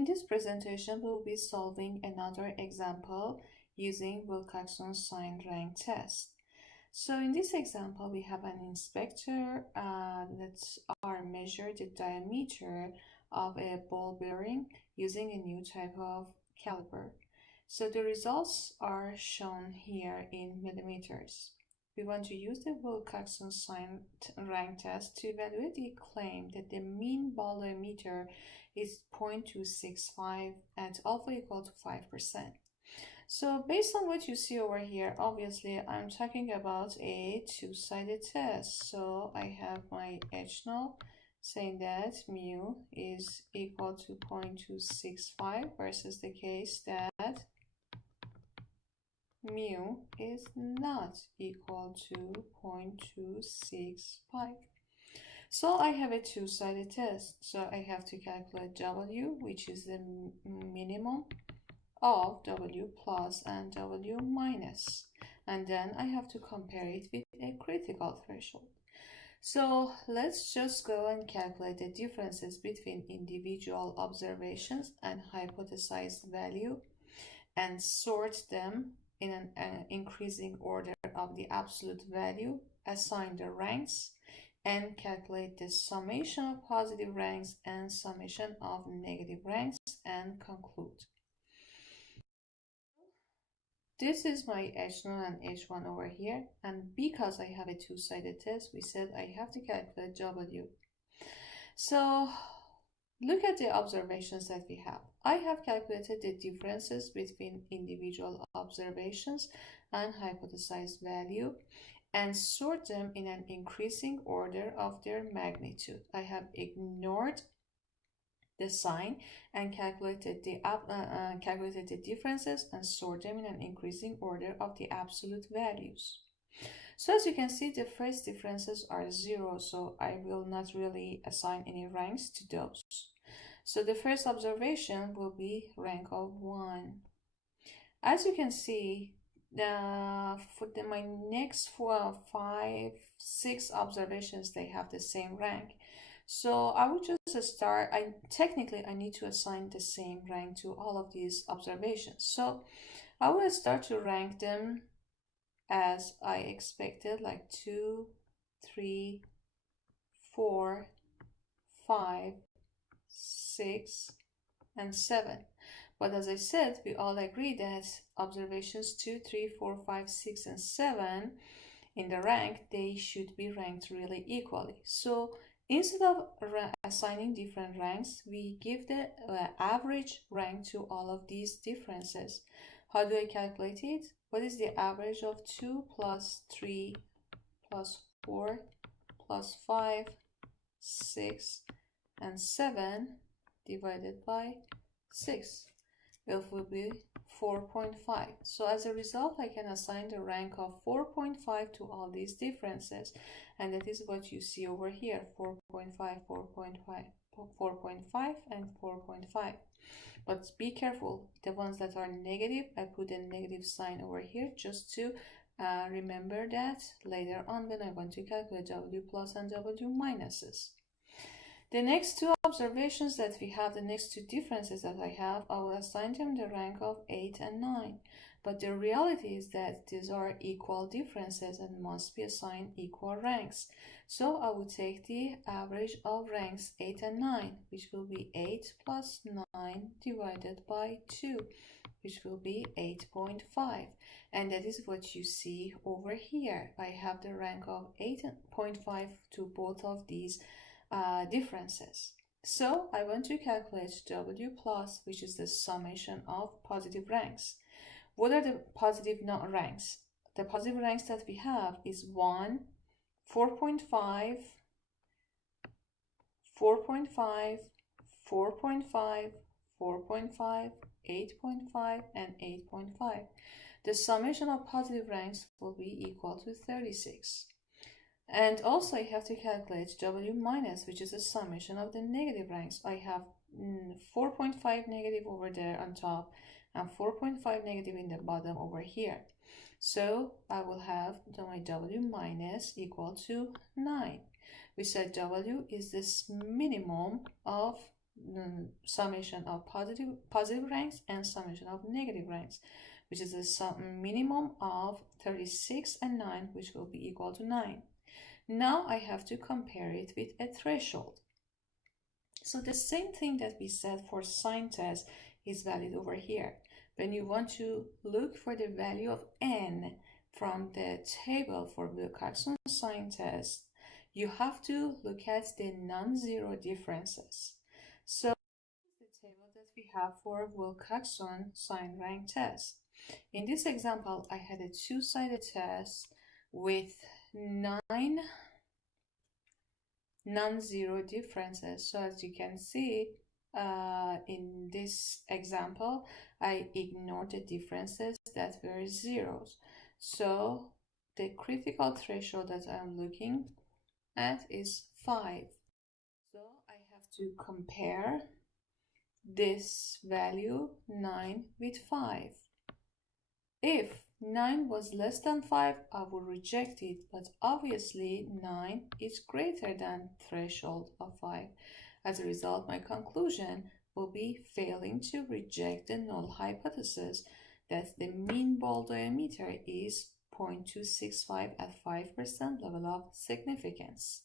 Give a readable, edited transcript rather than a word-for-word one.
In this presentation, we'll be solving another example using wilcoxon sign rank test. So in this example, we have an inspector that are measure the diameter of a ball bearing using a new type of caliper. So the results are shown here in millimeters. We want to use the wilcoxon sign rank test to evaluate the claim that the mean ball diameter is 0.265 at alpha equal to 5%. So based on what you see over here, obviously I'm talking about a two-sided test. So I have my H null saying that mu is equal to 0.265 versus the case that mu is not equal to 0.265. So I have a two-sided test. So I have to calculate W, which is the minimum of W plus and W minus. And then I have to compare it with a critical threshold. So let's just go and calculate the differences between individual observations and hypothesized value and sort them in an increasing order of the absolute value, assign the ranks, and calculate the summation of positive ranks and summation of negative ranks and conclude. This is my H0 and H1 over here, and because I have a two-sided test, we said I have to calculate W. So look at the observations that we have. I have calculated the differences between individual observations and hypothesized value and sort them in an increasing order of their magnitude. I have ignored the sign and calculated the differences and sort them in an increasing order of the absolute values. So as you can see, the first differences are 0, so I will not really assign any ranks to those. So the first observation will be rank of 1. As you can see, my next 4, 5, 6 observations, they have the same rank. So I would just start, technically I need to assign the same rank to all of these observations. So I will start to rank them as I expected, like 2, 3, 4, 5, 6, and 7. But as I said, we all agree that observations 2, 3, 4, 5, 6, and 7 in the rank, they should be ranked really equally. So instead of assigning different ranks, we give the average rank to all of these differences. How do I calculate it? What is the average of 2 plus 3 plus 4 plus 5, 6, and 7 divided by 6? It will be 4.5. So as a result, I can assign the rank of 4.5 to all these differences. And that is what you see over here, 4.5, 4.5, 4.5, and 4.5. But be careful, the ones that are negative, I put a negative sign over here just to remember that later on when I want to calculate W plus and W minuses. The next two observations that we have, the next two differences that I have, I will assign them the rank of 8 and 9. But the reality is that these are equal differences and must be assigned equal ranks. So I will take the average of ranks 8 and 9, which will be 8 plus 9 divided by 2, which will be 8.5. And that is what you see over here. I have the rank of 8.5 to both of these differences. So I want to calculate W plus, which is the summation of positive ranks. What are the positive ranks? The positive ranks that we have is 1, 4.5, 4.5, 4.5, 4.5, 8.5, and 8.5. The summation of positive ranks will be equal to 36. And also I have to calculate W minus, which is a summation of the negative ranks. I have 4.5 negative over there on top and 4.5 negative in the bottom over here. So I will have my W minus equal to 9. We said W is this minimum of summation of positive ranks and summation of negative ranks, which is a minimum of 36 and 9, which will be equal to 9. Now I have to compare it with a threshold. So the same thing that we said for sign test is valid over here. When you want to look for the value of n from the table for wilcoxon sign test, you have to look at the non-zero differences. So the table that we have for wilcoxon sign rank test. In this example, I had a two-sided test with 9 non-zero differences. So as you can see, in this example, I ignored the differences that were zeros. So the critical threshold that I'm looking at is 5. So I have to compare this value 9 with 5. If 9 was less than 5, I would reject it, but obviously 9 is greater than threshold of 5. As a result, my conclusion will be failing to reject the null hypothesis that the mean ball diameter is 0.265 at 5% level of significance.